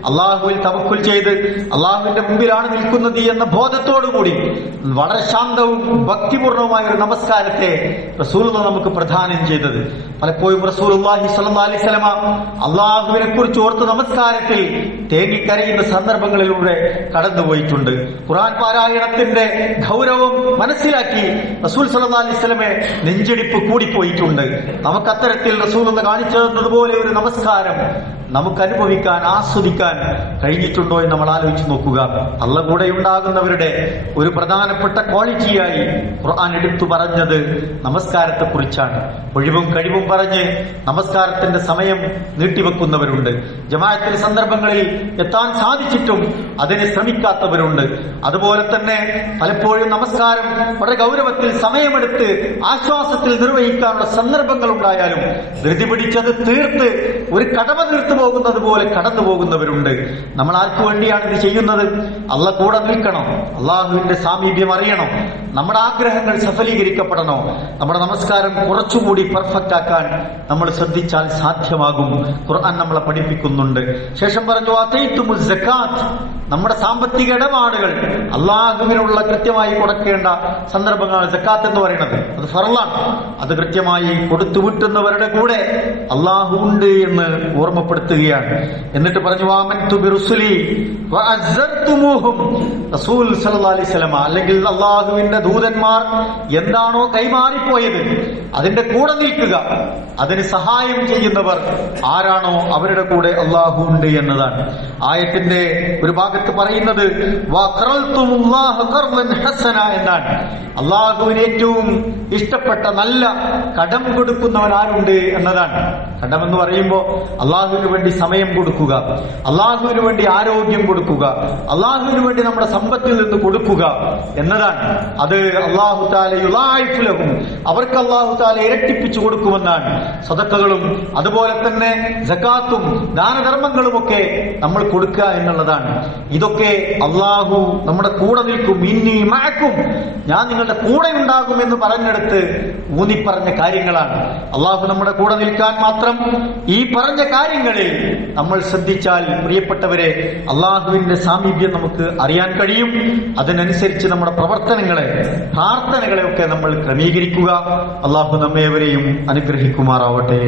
അള്ളാഹുവിൽ തവക്കുൽ ചെയ്ത് അള്ളാഹുവിന്റെ മുമ്പിലാണ് നിൽക്കുന്നത് എന്ന ബോധത്തോടുകൂടി വളരെ ശാന്തവും ഭക്തിപൂർണവുമായ ഒരു നമസ്കാരത്തെ റസൂലുള്ളാഹി നമുക്ക് പ്രദാനം ചെയ്തത്. പലപ്പോഴും റസൂലുള്ളാഹി സ്വല്ലല്ലാഹു അലൈഹി വസല്ലം അള്ളാഹുവിനെ കുറിച്ച് ഓർത്ത് നമസ്കാരത്തിൽ തേങ്ങിക്കരയുന്ന സന്ദർഭങ്ങളിലൂടെ കടന്നുപോയിട്ടുണ്ട്. ഖുർആൻ പാരായണത്തിന്റെ ഗൗരവം മനസ്സിലാക്കി റസൂൽ സല്ലല്ലാഹു അലൈഹി വസല്ലമയെ നെഞ്ചിടിപ്പ് കൂടിപ്പോയിട്ടുണ്ട്. നമുക്ക് അത്തരത്തിൽ റസൂൽ കാണിച്ചു തന്നതുപോലെ ഒരു നമസ്കാരം നമുക്ക് അനുഭവിക്കാൻ, ആസ്വദിക്കാൻ കഴിഞ്ഞിട്ടുണ്ടോ എന്ന് നമ്മൾ ആലോചിച്ച് നോക്കുക. അള്ളാഹ് കൂടെ ഉണ്ടാകുന്നവരുടെ ഒരു പ്രധാനപ്പെട്ട ക്വാളിറ്റിയായി ഖുർആൻ എടുത്തു പറഞ്ഞത് നമസ്കാരത്തെ കുറിച്ചാണ്. ഒഴിവും കഴിവും പറഞ്ഞ് നമസ്കാരത്തിന്റെ സമയം നീട്ടിവെക്കുന്നവരുണ്ട്. ജമാഅത്തിന്റെ സന്ദർഭങ്ങളിൽ എത്താൻ സാധിച്ചിട്ടും അതിന് ശ്രമിക്കാത്തവരുണ്ട്. അതുപോലെ തന്നെ പലപ്പോഴും നമസ്കാരം വളരെ ഗൗരവത്തിൽ സമയമെടുത്ത് ആശ്വാസത്തിൽ നിർവഹിക്കാനുള്ള സന്ദർഭങ്ങൾ ഉണ്ടായാലും ധൃതി പിടിച്ചത് തീർത്ത് ഒരു കടമ തീർത്ത് പോകുന്നത് പോലെ കടന്നു പോകുന്നവരുണ്ട്. നമ്മൾ ആർക്കു വേണ്ടിയാണ് ഇത് ചെയ്യുന്നത്? അള്ളാഹ് കൂടെ നിൽക്കണം, അള്ളാഹുവിന്റെ സാമീപ്യം അറിയണം, നമ്മുടെ ആഗ്രഹങ്ങൾ സഫലീകരിക്കപ്പെടണോ, നമ്മുടെ നമസ്കാരം കുറച്ചുകൂടി പെർഫെക്റ്റ് ആക്കാൻ നമ്മൾ ശ്രദ്ധിച്ചാൽ സാധ്യമാകും. ഖുർആൻ നമ്മളെ പഠിപ്പിക്കുന്നുണ്ട്. ശേഷം പറഞ്ഞു അതൈതുമുസ് സകാത്ത്, നമ്മുടെ സാമ്പത്തിക ഇടപാടുകൾ അള്ളാഹുവിനുള്ള കൃത്യമായി കൊടുക്കേണ്ട സന്ദർഭങ്ങളാണ് സക്കാത്ത് എന്ന് പറയുന്നത്. അത് ഫർളാണ്. അത് കൃത്യമായി കൊടുത്തു വിട്ടുന്നവരുടെ കൂടെ അള്ളാഹു ഉണ്ട് എന്ന് ഓർമ്മപ്പെടുത്തുകയാണ്. എന്നിട്ട് പറഞ്ഞു ആമൻതു ബിറുസുലി വഅസ്സർതുമൂഹും, റസൂൽ സല്ലല്ലാഹു അലൈഹി വസല്ലം അല്ലെങ്കിൽ അള്ളാഹുവിന്റെ ദൂതന്മാർ എന്താണോ കൈമാറിപ്പോയത് അതിന്റെ കൂടെ നിൽക്കുക, അതിന് സഹായം ചെയ്യുന്നവർ ആരാണോ അവരുടെ കൂടെ അള്ളാഹു ഉണ്ട് എന്നതാണ്. ആയത്തിന്റെ ഒരു ഭാഗത്ത് പറയുന്നത് വഖറൽതുമുല്ലാഹ ഖർളൻ ഹസന എന്നാണ്. അള്ളാഹുവിന് ഏറ്റവും ഇഷ്ടപ്പെട്ട നല്ല കടം കൊടുക്കുന്നവൻ ആരുണ്ട് എന്നതാണ്. കടമെന്ന് പറയുമ്പോൾ അള്ളാഹുവിന് വേണ്ടി സമയം കൊടുക്കുക, അള്ളാഹുവിന് വേണ്ടി ആരോഗ്യം കൊടുക്കുക, അള്ളാഹുവിന് വേണ്ടി നമ്മുടെ സമ്പത്തിൽ നിന്ന് കൊടുക്കുക എന്നതാണ്. അത് അള്ളാഹു തആല യുളായിഫു ലഹും, അവർക്ക് അള്ളാഹു തആല ഇരട്ടിപ്പിച്ചു കൊടുക്കുമെന്നാണ്. സദഖകളും അതുപോലെ തന്നെ സകാത്തും ദാനധർമ്മങ്ങളുമൊക്കെ നമ്മൾ കൊടുക്കുക എന്നുള്ളതാണ്. ഇതൊക്കെ അള്ളാഹു നമ്മുടെ കൂടെ നിൽക്കും, ഇന്നി മഅക്കും, ഞാൻ നിങ്ങളുടെ കൂടെ ഉണ്ടാകും എന്ന് പറഞ്ഞെടുത്ത് ഊന്നിപ്പറഞ്ഞ കാര്യങ്ങളാണ്. അള്ളാഹു നമ്മുടെ കൂടെ നിൽക്കാൻ മാത്രം ഈ പറഞ്ഞ കാര്യങ്ങളിൽ നമ്മൾ ശ്രദ്ധിച്ചാൽ പ്രിയപ്പെട്ടവരെ അള്ളാഹുവിന്റെ സാമീപ്യം നമുക്ക് അറിയാൻ കഴിയും. അതിനനുസരിച്ച് നമ്മുടെ പ്രവർത്തനങ്ങളെ, പ്രാർത്ഥനകളെ ഒക്കെ നമ്മൾ ക്രമീകരിക്കുക. അള്ളാഹു നമ്മേവരെയും അനുഗ്രഹിക്കുമാറാവട്ടെ.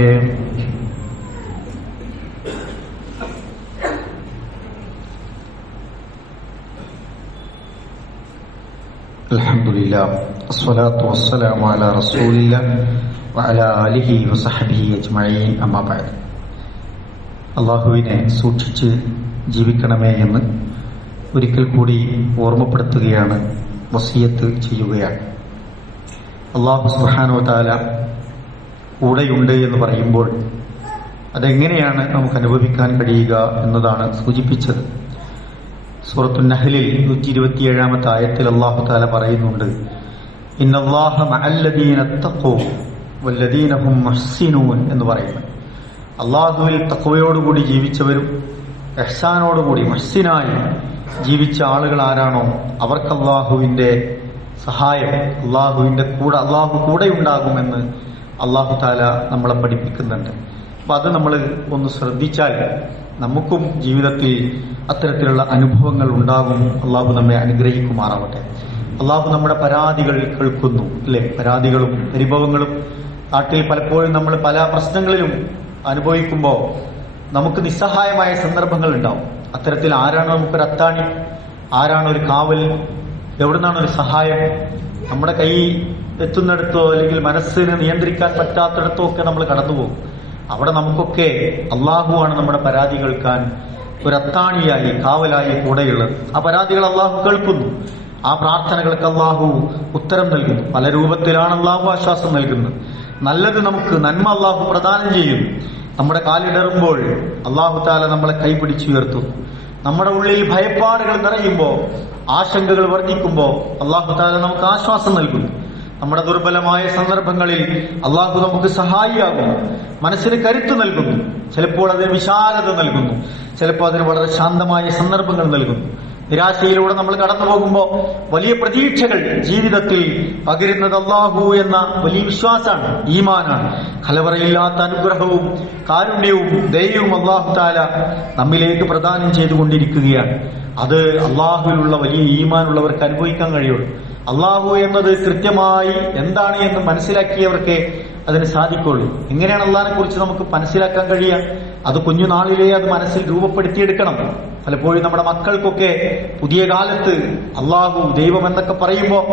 അൽഹംദുലില്ലാഹ് വസ്സലാത്തു വസ്സലാമു അലാ റസൂലില്ലാഹ് വഅലാ ആലിഹി വസഹ്ബിഹി അജ്മഈൻ. അമ്മാ ബഅദ്. അല്ലാഹുവിനെ സൂക്ഷിച്ച് ജീവിക്കണമേ എന്ന് ഒരിക്കൽ കൂടി ഓർമ്മപ്പെടുത്തുകയാണ്, വസിയത്ത് ചെയ്യുകയാണ്. അല്ലാഹു സുബ്ഹാനഹു വ തആല കൂടെയുണ്ട് എന്ന് പറയുമ്പോൾ അതെങ്ങനെയാണ് നമുക്ക് അനുഭവിക്കാൻ കഴിയുക എന്നതാണ് സൂചിപ്പിച്ചത്. സൂറത്തുൻ നഹ്ലിൽ 127-ാമത്തെ ആയത്തിൽ അല്ലാഹു തആല പറയുന്നുണ്ട്, ഇന്നല്ലാഹ മഅല്ലദീന തഖൂ വല്ലദീന ഹും മുഹ്സിനൂൻ എന്ന് പറയുന്നു. അള്ളാഹുവിൽ തഖ്വയോടുകൂടി ജീവിച്ചവരും ഇഹ്സാനോടുകൂടി മുഹ്സിനായി ജീവിച്ച ആളുകൾ ആരാണോ അവർക്ക് അള്ളാഹുവിന്റെ സഹായം, അള്ളാഹു കൂടെ ഉണ്ടാകുമെന്ന് അള്ളാഹു തആല നമ്മളെ പഠിപ്പിക്കുന്നുണ്ട്. അപ്പൊ അത് നമ്മൾ ഒന്ന് ശ്രദ്ധിച്ചാൽ നമുക്കും ജീവിതത്തിൽ അത്തരത്തിലുള്ള അനുഭവങ്ങൾ ഉണ്ടാകും. അള്ളാഹു നമ്മെ അനുഗ്രഹിക്കുമാറാവട്ടെ. അള്ളാഹു നമ്മുടെ പരാതികൾ കേൾക്കുന്നു, അല്ലെ? പരാതികളും പരിഭവങ്ങളും നാട്ടിൽ പലപ്പോഴും നമ്മൾ പല പ്രശ്നങ്ങളിലും അനുഭവിക്കുമ്പോൾ നമുക്ക് നിസ്സഹായമായ സന്ദർഭങ്ങൾ ഉണ്ടാവും. അത്തരത്തിൽ ആരാണ് നമുക്കൊരു അത്താണി, ആരാണ് ഒരു കാവൽ, എവിടുന്നാണ് ഒരു സഹായം? നമ്മുടെ കൈ എത്തുന്നിടത്തോ അല്ലെങ്കിൽ മനസ്സിന് നിയന്ത്രിക്കാൻ പറ്റാത്തിടത്തോ ഒക്കെ നമ്മൾ കടന്നുപോകും. അവിടെ നമുക്കൊക്കെ അള്ളാഹുവാണ് നമ്മുടെ പരാതി കേൾക്കാൻ ഒരു അത്താണിയായി, കാവലായി കൂടെയുള്ളത്. ആ പരാതികൾ അള്ളാഹു കേൾക്കുന്നു, ആ പ്രാർത്ഥനകൾക്ക് അള്ളാഹു ഉത്തരം നൽകുന്നു. പല രൂപത്തിലാണ് അള്ളാഹു ആശ്വാസം നൽകുന്നത്. നല്ലത് നമുക്ക് നന്മ അള്ളാഹു പ്രദാനം ചെയ്യുന്നു. നമ്മുടെ കാലിടറുമ്പോൾ അള്ളാഹു താല നമ്മളെ കൈപിടിച്ചുയർത്തുന്നു. നമ്മുടെ ഉള്ളിൽ ഭയപ്പാടുകൾ നിറയുമ്പോൾ, ആശങ്കകൾ വർദ്ധിക്കുമ്പോൾ അള്ളാഹു താല നമുക്ക് ആശ്വാസം നൽകുന്നു. നമ്മുടെ ദുർബലമായ സന്ദർഭങ്ങളിൽ അള്ളാഹു നമുക്ക് സഹായിയാകുന്നു, മനസ്സിന് കരുത്ത് നൽകുന്നു. ചിലപ്പോൾ അതിന് വിശാലത നൽകുന്നു, ചിലപ്പോൾ അതിന് വളരെ ശാന്തമായ സന്ദർഭങ്ങൾ നൽകുന്നു. നിരാശയിലൂടെ നമ്മൾ കടന്നു പോകുമ്പോൾ വലിയ പ്രതീക്ഷകൾ ജീവിതത്തിൽ പകരുന്നത് അള്ളാഹു എന്ന വലിയ വിശ്വാസമാണ്, ഈമാനാണ്. കലവറയില്ലാത്ത അനുഗ്രഹവും കാരുണ്യവും ദയവും അള്ളാഹു താല നമ്മിലേക്ക് പ്രദാനം ചെയ്തുകൊണ്ടിരിക്കുകയാണ്. അത് അള്ളാഹുവിലുള്ള വലിയ ഈമാനുള്ളവർക്ക് അനുഭവിക്കാൻ കഴിയുള്ളൂ. അള്ളാഹു എന്നത് കൃത്യമായി എന്താണ് എന്ന് മനസ്സിലാക്കിയവർക്ക് അതിന് സാധിക്കുള്ളൂ. എങ്ങനെയാണ് അള്ളാഹിനെ കുറിച്ച് നമുക്ക് മനസ്സിലാക്കാൻ കഴിയുക? അത് കുഞ്ഞുനാളിലേ അത് മനസ്സിൽ രൂപപ്പെടുത്തിയെടുക്കണം. പലപ്പോഴും നമ്മുടെ മക്കൾക്കൊക്കെ പുതിയ കാലത്ത് അള്ളാഹു ദൈവം എന്നൊക്കെ പറയുമ്പോൾ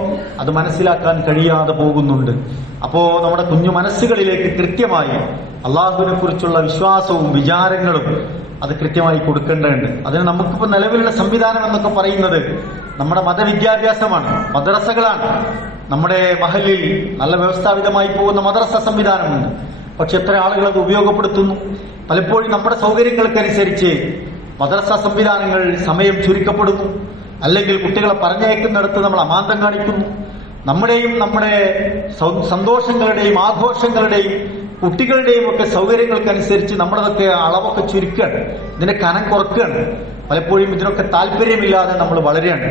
അത് മനസ്സിലാക്കാൻ കഴിയാതെ പോകുന്നുണ്ട്. അപ്പോ നമ്മുടെ കുഞ്ഞു മനസ്സുകളിലേക്ക് കൃത്യമായി അള്ളാഹുവിനെ കുറിച്ചുള്ള വിശ്വാസവും വിചാരങ്ങളും അത് കൃത്യമായി കൊടുക്കേണ്ടതുണ്ട്. അതിന് നമുക്കിപ്പോ നിലവിലുള്ള സംവിധാനം എന്നൊക്കെ പറയുന്നത് നമ്മുടെ മതവിദ്യാഭ്യാസമാണ്, മദ്രസകളാണ്. നമ്മുടെ മഹലിൽ നല്ല വ്യവസ്ഥാപിതമായി പോകുന്ന മദ്രസ സംവിധാനമുണ്ട്. പക്ഷെ എത്ര ആളുകൾ അത് ഉപയോഗപ്പെടുത്തുന്നു? പലപ്പോഴും നമ്മുടെ സൗകര്യങ്ങൾക്കനുസരിച്ച് മദ്രസ സംവിധാനങ്ങൾ സമയം ചുരുക്കപ്പെടുന്നു, അല്ലെങ്കിൽ കുട്ടികളെ പറഞ്ഞയക്കുന്നിടത്ത് നമ്മൾ അമാന്തം കാണിക്കുന്നു. നമ്മുടെയും നമ്മുടെ സന്തോഷങ്ങളുടെയും ആഘോഷങ്ങളുടെയും കുട്ടികളുടെയും ഒക്കെ സൗകര്യങ്ങൾക്കനുസരിച്ച് നമ്മളതൊക്കെ അളവൊക്കെ ചുരുക്കുകയാണ്, ഇതിന്റെ കനം കുറക്കുകയാണ്. പലപ്പോഴും ഇതിനൊക്കെ താല്പര്യമില്ലാതെ നമ്മൾ വളരെയാണ്.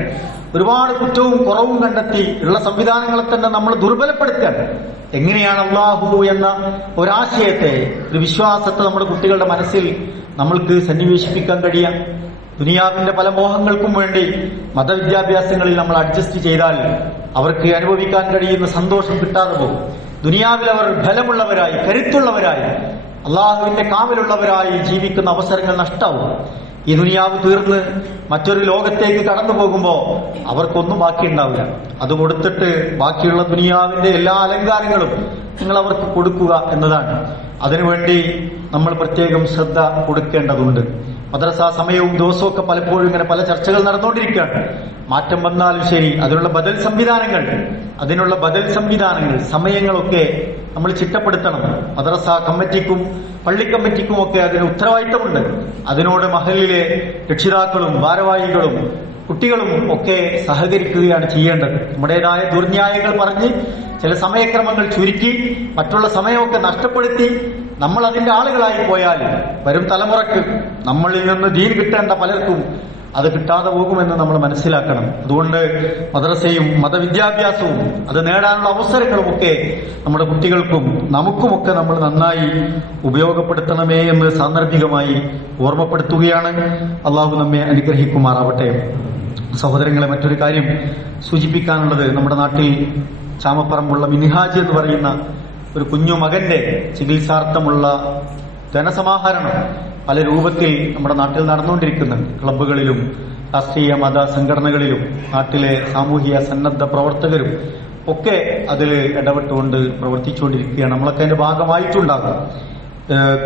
ഒരുപാട് കുറ്റവും കുറവും കണ്ടെത്തി ഉള്ള സംവിധാനങ്ങളെ തന്നെ നമ്മൾ ദുർബലപ്പെടുത്തുകയാണ്. എങ്ങനെയാണ് അള്ളാഹു എന്ന ഒരാശയത്തെ, ഒരു വിശ്വാസത്തെ നമ്മുടെ കുട്ടികളുടെ മനസ്സിൽ നമ്മൾക്ക് സന്നിവേശിപ്പിക്കാൻ കഴിയാം? ദുനിയാവിന്റെ പല മോഹങ്ങൾക്കും വേണ്ടി മതവിദ്യാഭ്യാസങ്ങളിൽ നമ്മൾ അഡ്ജസ്റ്റ് ചെയ്താൽ അവർക്ക് അനുഭവിക്കാൻ കഴിയുന്ന സന്തോഷം കിട്ടാതെ പോകും. ദുനിയാവിൽ അവർ ബലമുള്ളവരായി, കരുത്തുള്ളവരായി, അള്ളാഹുവിന്റെ കാവലുള്ളവരായി ജീവിക്കുന്ന അവസരങ്ങൾ നഷ്ടാവും. ഈ ദുനിയാവ് തീർന്ന് മറ്റൊരു ലോകത്തേക്ക് കടന്നു പോകുമ്പോൾ അവർക്കൊന്നും ബാക്കിയുണ്ടാവില്ല. അത് കൊടുത്തിട്ട് ബാക്കിയുള്ള ദുനിയാവിന്റെ എല്ലാ അലങ്കാരങ്ങളും നിങ്ങൾ അവർക്ക് കൊടുക്കുക എന്നതാണ്. അതിനുവേണ്ടി നമ്മൾ പ്രത്യേകം ശ്രദ്ധ കൊടുക്കേണ്ടതുണ്ട്. മദ്രസ സമയവും ദിവസവും ഒക്കെ പലപ്പോഴും ഇങ്ങനെ പല ചർച്ചകൾ നടന്നുകൊണ്ടിരിക്കുകയാണ്. മാറ്റം വന്നാലും ശരി, അതിനുള്ള ബദൽ സംവിധാനങ്ങൾ സമയങ്ങളൊക്കെ നമ്മൾ ചിട്ടപ്പെടുത്തണം. മദ്രസ കമ്മിറ്റിക്കും പള്ളി കമ്മിറ്റിക്കും ഒക്കെ അതിന് ഉത്തരവാദിത്തമുണ്ട്. അതിനോട് മഹലിലെ രക്ഷിതാക്കളും ഭാരവാഹികളും കുട്ടികളും ഒക്കെ സഹകരിക്കുകയാണ് ചെയ്യേണ്ടത്. നമ്മുടേതായ ദുർന്യായങ്ങൾ പറഞ്ഞ് ചില സമയക്രമങ്ങൾ ചുരുക്കി മറ്റുള്ള സമയമൊക്കെ നഷ്ടപ്പെടുത്തി നമ്മൾ അതിന്റെ ആളുകളായി പോയാൽ വരും തലമുറക്ക് നമ്മളിൽ നിന്ന് ദീൻ കിട്ടേണ്ട പലർക്കും അത് കിട്ടാതെ പോകുമെന്ന് നമ്മൾ മനസ്സിലാക്കണം. അതുകൊണ്ട് മദ്രസയും മതവിദ്യാഭ്യാസവും അത് നേടാനുള്ള അവസരങ്ങളുമൊക്കെ നമ്മുടെ കുട്ടികൾക്കും നമുക്കുമൊക്കെ നമ്മൾ നന്നായി ഉപയോഗപ്പെടുത്തണമേ എന്ന് സാന്ദർഭികമായി ഓർമ്മപ്പെടുത്തുകയാണ്. അള്ളാഹു നമ്മെ അനുഗ്രഹിക്കുമാറാവട്ടെ. സഹോദരങ്ങളെ, മറ്റൊരു കാര്യം സൂചിപ്പിക്കാനുള്ളത്, നമ്മുടെ നാട്ടിൽ ചാമപ്പറമ്പുള്ള മിനിഹാജ് എന്ന് പറയുന്ന ഒരു കുഞ്ഞു മകന്റെ ചികിത്സാർത്ഥമുള്ള ധനസമാഹരണം പല രൂപത്തിൽ നമ്മുടെ നാട്ടിൽ നടന്നുകൊണ്ടിരിക്കുന്നുണ്ട്. ക്ലബ്ബുകളിലും രാഷ്ട്രീയ മത സംഘടനകളിലും നാട്ടിലെ സാമൂഹിക സന്നദ്ധ പ്രവർത്തകരും ഒക്കെ അതിൽ ഇടപെട്ടുകൊണ്ട് പ്രവർത്തിച്ചുകൊണ്ടിരിക്കുകയാണ്. നമ്മളൊക്കെ അതിന്റെ ഭാഗമായിട്ടുണ്ടാകും.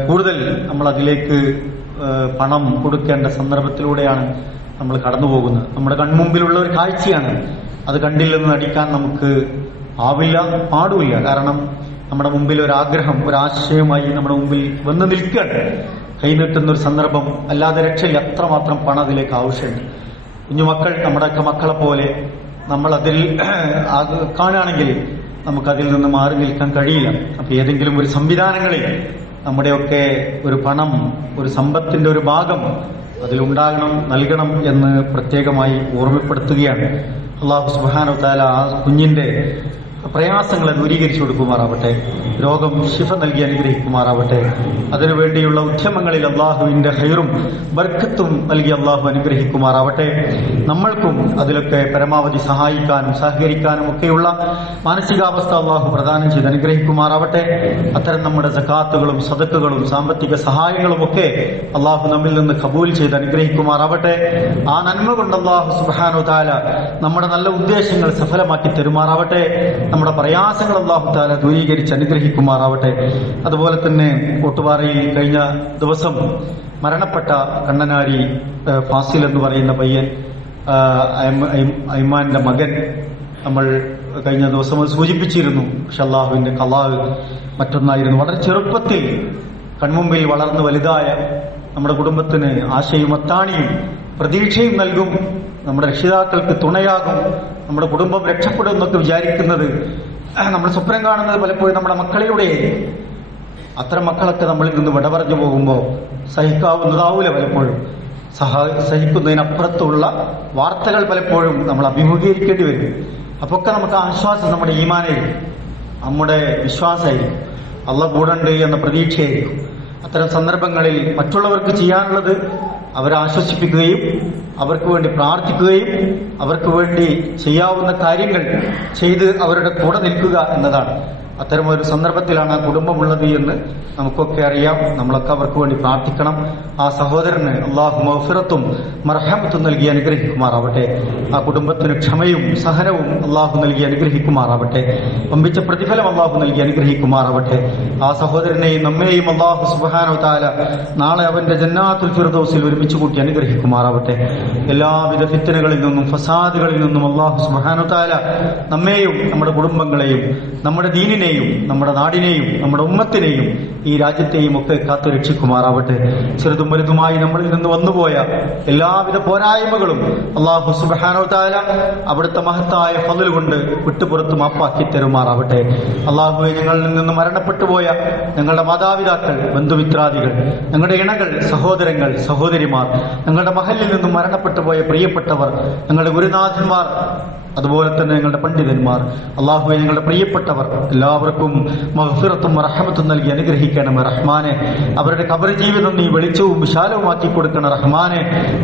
കൂടുതൽ നമ്മൾ അതിലേക്ക് പണം കൊടുക്കേണ്ട സന്ദർഭത്തിലൂടെയാണ് നമ്മൾ കടന്നു പോകുന്നത്. നമ്മുടെ കൺമുമ്പിലുള്ള ഒരു കാഴ്ചയാണ്. അത് കണ്ടില്ലെന്ന് നടിക്കാൻ നമുക്ക് ആവില്ല, പാടുമില്ല. കാരണം നമ്മുടെ മുമ്പിൽ ഒരാഗ്രഹം, ഒരാശയമായി നമ്മുടെ മുമ്പിൽ വന്ന് നിൽക്കുകയാണ്. കൈനീട്ടുന്ന ഒരു സന്ദർഭം അല്ലാതെ രക്ഷയില്ല. അത്രമാത്രം പണം അതിലേക്ക് ആവശ്യമുണ്ട്. കുഞ്ഞുമക്കൾ, നമ്മുടെയൊക്കെ മക്കളെ പോലെ നമ്മൾ അതിൽ കാണുകയാണെങ്കിൽ നമുക്കതിൽ നിന്ന് മാറി നിൽക്കാൻ കഴിയില്ല. അപ്പൊ ഏതെങ്കിലും ഒരു സംവിധാനങ്ങളിൽ നമ്മുടെയൊക്കെ ഒരു പണം, ഒരു സമ്പത്തിന്റെ ഒരു ഭാഗം അതിലുണ്ടാകണം, നൽകണം എന്ന് പ്രത്യേകമായി ഓർമ്മപ്പെടുത്തുകയാണ്. അല്ലാഹു സുബ്ഹാനഹു വ തആല ആ കുഞ്ഞിന്റെ പ്രയാസങ്ങളെ ദൂരീകരിച്ചു കൊടുക്കുമാറാവട്ടെ. രോഗം ശിഫ നൽകി അനുഗ്രഹിക്കുമാറാവട്ടെ. അതിനുവേണ്ടിയുള്ള ഉദ്യമങ്ങളിൽ അള്ളാഹുവിന്റെ ഹൈറും ബർക്കത്തും നൽകി അള്ളാഹു അനുഗ്രഹിക്കുമാറാവട്ടെ. നമ്മൾക്കും അതിലൊക്കെ പരമാവധി സഹായിക്കാനും സഹകരിക്കാനും ഒക്കെയുള്ള മാനസികാവസ്ഥ അള്ളാഹു പ്രദാനം ചെയ്ത് അനുഗ്രഹിക്കുമാറാവട്ടെ. അത്തരം നമ്മുടെ സകാത്തുകളും സദക്കുകളും സാമ്പത്തിക സഹായങ്ങളും ഒക്കെ അള്ളാഹു നമ്മിൽ നിന്ന് കബൂൽ ചെയ്ത് അനുഗ്രഹിക്കുമാറാവട്ടെ. ആ നന്മ കൊണ്ട് അള്ളാഹു സുബ്ഹാനഹു വ തആല നമ്മുടെ നല്ല ഉദ്ദേശങ്ങൾ സഫലമാക്കി തരുമാറാവട്ടെ. നമ്മുടെ പ്രയാസങ്ങൾ അല്ലാഹു തആല ദൂരീകരിച്ച് അനുഗ്രഹിക്കുമാറാവട്ടെ. അതുപോലെ തന്നെ ഓട്ടുപാറയിൽ കഴിഞ്ഞ ദിവസം മരണപ്പെട്ട കണ്ണനാരി ഫാസിൽ എന്ന് പറയുന്ന പയ്യൻ, ഐമാന്റെ മകൻ, നമ്മൾ കഴിഞ്ഞ ദിവസം സൂചിപ്പിച്ചിരുന്നു. പക്ഷെ അല്ലാഹുവിന്റെ ഖളാ മറ്റൊന്നായിരുന്നു. വളരെ ചെറുപ്പത്തിൽ കൺമുമ്പിൽ വളർന്നു വലുതായ നമ്മുടെ കുടുംബത്തിന് ആശയും അത്താണിയും പ്രതീക്ഷയും നൽകും, നമ്മുടെ രക്ഷിതാക്കൾക്ക് തുണയാകും, നമ്മുടെ കുടുംബം രക്ഷപ്പെടും എന്നൊക്കെ വിചാരിക്കുന്നത്, നമ്മൾ സ്വപ്നം കാണുന്നത് പലപ്പോഴും നമ്മുടെ മക്കളിലൂടെ. അത്തരം മക്കളൊക്കെ നമ്മളിൽ നിന്ന് വിട പറഞ്ഞു പോകുമ്പോൾ സഹിക്കാവുന്നതാവൂല. പലപ്പോഴും സഹിക്കുന്നതിനപ്പുറത്തുള്ള വാർത്തകൾ പലപ്പോഴും നമ്മൾ അഭിമുഖീകരിക്കേണ്ടി വരും. അപ്പൊക്കെ നമുക്ക് ആശ്വാസം നമ്മുടെ ഈമാനായിരിക്കും, നമ്മുടെ വിശ്വാസമായിരിക്കും, അള്ളാഹ് കൂടെയുണ്ട് എന്ന പ്രതീക്ഷയായിരിക്കും. അത്തരം സന്ദർഭങ്ങളിൽ മറ്റുള്ളവർക്ക് ചെയ്യാനുള്ളത് അവരെ ആശ്വസിപ്പിക്കുകയും അവർക്ക് വേണ്ടി പ്രാർത്ഥിക്കുകയും അവർക്ക് വേണ്ടി ചെയ്യാവുന്ന കാര്യങ്ങൾ ചെയ്ത് അവരുടെ കൂടെ നിൽക്കുക എന്നതാണ്. അത്തരമൊരു സന്ദർഭത്തിലാണ് ആ കുടുംബമുള്ളത് എന്ന് നമുക്കൊക്കെ അറിയാം. നമ്മളൊക്കെ അവർക്ക് വേണ്ടി പ്രാർത്ഥിക്കണം. ആ സഹോദരന് അള്ളാഹു മഗ്ഫിറത്തും മർഹമത്തും നൽകി അനുഗ്രഹിക്കുമാറാവട്ടെ. ആ കുടുംബത്തിന് ക്ഷമയും സഹനവും അള്ളാഹു നൽകി അനുഗ്രഹിക്കുമാറാവട്ടെ. വമ്പിച്ച പ്രതിഫലം അള്ളാഹു നൽകി അനുഗ്രഹിക്കുമാറാവട്ടെ. ആ സഹോദരനെയും നമ്മെയും അള്ളാഹു സുബ്ഹാനഹു വ തആല നാളെ അവന്റെ ജന്നാത്തുൽ ഫിർദൗസിൽ ഒരുമിച്ച് കൂട്ടി അനുഗ്രഹിക്കുമാറാവട്ടെ. എല്ലാവിധ ഫിത്നകളിൽ നിന്നും ഫസാദുകളിൽ നിന്നും അള്ളാഹു സുബ്ഹാനഹു വ തആല നമ്മെയും നമ്മുടെ കുടുംബങ്ങളെയും നമ്മുടെ ദീനിനെയും നമ്മുടെ നാടിനെയും നമ്മുടെ ഉമ്മത്തിനെയും ഈ രാജ്യത്തെയും ഒക്കെ കാത്തു രക്ഷിക്കുമാറാവട്ടെ. ചെറുതും വലുതുമായി നമ്മളിൽ നിന്ന് വന്നുപോയ എല്ലാവിധ പോരായ്മകളും അള്ളാഹു സുബ്ഹാനഹു വ തആല അവിടുത്തെ മഹത്തായ ഫളൽ കൊണ്ട് വിട്ടുപുറത്ത് മാപ്പാക്കി തരുമാറാവട്ടെ. അള്ളാഹുവെ, ഞങ്ങളിൽ നിന്ന് മരണപ്പെട്ടുപോയ ഞങ്ങളുടെ മാതാപിതാക്കൾ, ബന്ധുമിത്രാദികൾ, ഞങ്ങളുടെ ഇണകൾ, സഹോദരങ്ങൾ, സഹോദരിമാർ, ഞങ്ങളുടെ മഹലിൽ നിന്നും മരണപ്പെട്ടു പോയ പ്രിയപ്പെട്ടവർ, ഞങ്ങളുടെ ഗുരുനാഥന്മാർ, അതുപോലെ തന്നെ ഞങ്ങളുടെ പണ്ഡിതന്മാർ, അള്ളാഹുവെ ഞങ്ങളുടെ പ്രിയപ്പെട്ടവർ എല്ലാവർക്കും മഗ്ഫിറത്തും റഹ്മത്തും നൽകി അനുഗ്രഹിക്കണമേ റഹ്മാനെ. അവരുടെ ഖബർ ജീവിതം നീ വെളിച്ചവും വിശാലവുമാക്കി കൊടുക്കണം റഹ്മാനെ.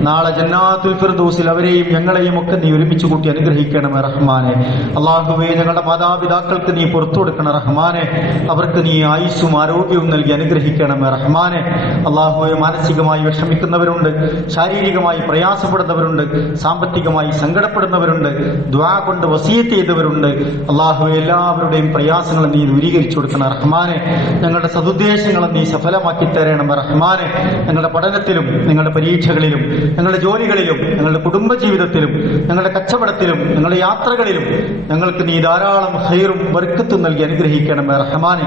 നാളെ ജന്നാത്തുൽ ഫിർദൗസിൽ അവരെയും ഞങ്ങളെയും ഒക്കെ നീ ഒരുമിച്ച് കൂട്ടി അനുഗ്രഹിക്കണമേ റഹ്മാനെ. അള്ളാഹുവെ, ഞങ്ങളുടെ മാതാപിതാക്കൾക്ക് നീ പുറത്തു കൊടുക്കണം റഹ്മാനെ. അവർക്ക് നീ ആയുസ്സും ആരോഗ്യവും നൽകി അനുഗ്രഹിക്കണമേ റഹ്മാനെ. അള്ളാഹുവെ, മാനസികമായി വിഷമിക്കുന്നവരുണ്ട്, ശാരീരികമായി പ്രയാസപ്പെടുന്നവരുണ്ട്, സാമ്പത്തികമായി സങ്കടപ്പെടുന്നവരുണ്ട്, ദുആ കൊണ്ട് വസിയത്ത് ചെയ്തവരുണ്ട്. അള്ളാഹുവെ, എല്ലാവരുടെയും പ്രയാസങ്ങൾ നീ ദൂരീകരിച്ചു കൊടുക്കണം റഹ്മാനെ. ഞങ്ങളുടെ സതുദ്ദേശങ്ങളും നീ സഫലമാക്കി തരണം റഹ്മാനെ. ഞങ്ങളുടെ പഠനത്തിലും ഞങ്ങളുടെ പരീക്ഷകളിലും ഞങ്ങളുടെ ജോലികളിലും ഞങ്ങളുടെ കുടുംബജീവിതത്തിലും ഞങ്ങളുടെ കച്ചവടത്തിലും ഞങ്ങളുടെ യാത്രകളിലും ഞങ്ങൾക്ക് നീ ധാരാളം ഖൈറും ബർക്കത്തും നൽകി അനുഗ്രഹിക്കണം റഹ്മാനെ.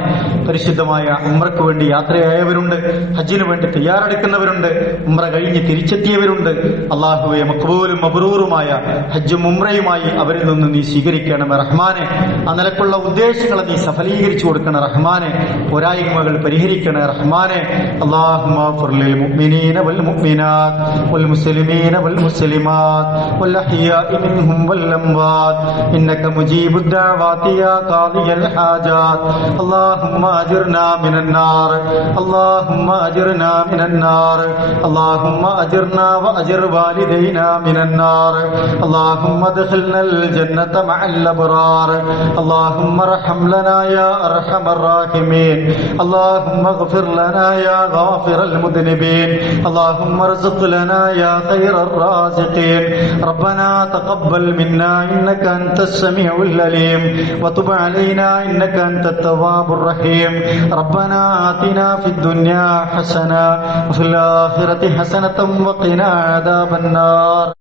പരിശുദ്ധമായ ഉംറയ്ക്ക് വേണ്ടി യാത്രയായവരുണ്ട്, ഹജ്ജിന് വേണ്ടി തയ്യാറെടുക്കുന്നവരുണ്ട്, ഉംറ കഴിഞ്ഞ് തിരിച്ചെത്തിയവരുണ്ട്. അള്ളാഹുവെ, മഖ്ബൂലും മബ്റൂറുമായ ഹജ്ജും ഉംറയുമായി അവരിൽ നിന്ന് നീ സ്വീകരിക്കണം റഹ്മാനെ. ആ നിലക്കുള്ള ഉദ്ദേശങ്ങളെ നീ സഫലീകരിച്ചു കൊടുക്കണം റഹ്മാനെ. പോരായ്മകൾ പരിഹരിക്കണം റഹ്മാനെ. അല്ലാഹുമ്മ ഗ്ഫിർ ലിൽ മുഅ്മിനീന വൽ മുഅ്മിനാത്ത് വൽ മുസ്ലിമീന വൽ മുസ്ലിമാത്ത് വൽ അഹ്യാഇ മിൻഹും വൽ അംവാത്ത് ഇന്നക മുജീബുദ് ദഅവാതി യാ ഖാദിയൽ ഹാജാത്ത്. അല്ലാഹുമ്മ അജിർനാ മിനൻ നാർ, അല്ലാഹുമ്മ അജിർനാ മിനൻ നാർ, അല്ലാഹുമ്മ അജിർനാ വ അജിർ വാലിദൈനാ മിനൻ നാർ. അല്ലാഹുമ്മ അദ്ഖിൽനാ الجنة مع الأبرار. اللهم ارحم لنا يا أرحم الراحمين. اللهم اغفر لنا يا غافر المذنبين. اللهم ارزق لنا يا خير الرازقين. ربنا تقبل منا إنك أنت السميع العليم وتب علينا إنك أنت التواب الرحيم. ربنا آتنا في الدنيا حسنة وفي الآخرة حسنة وقنا عذاب النار.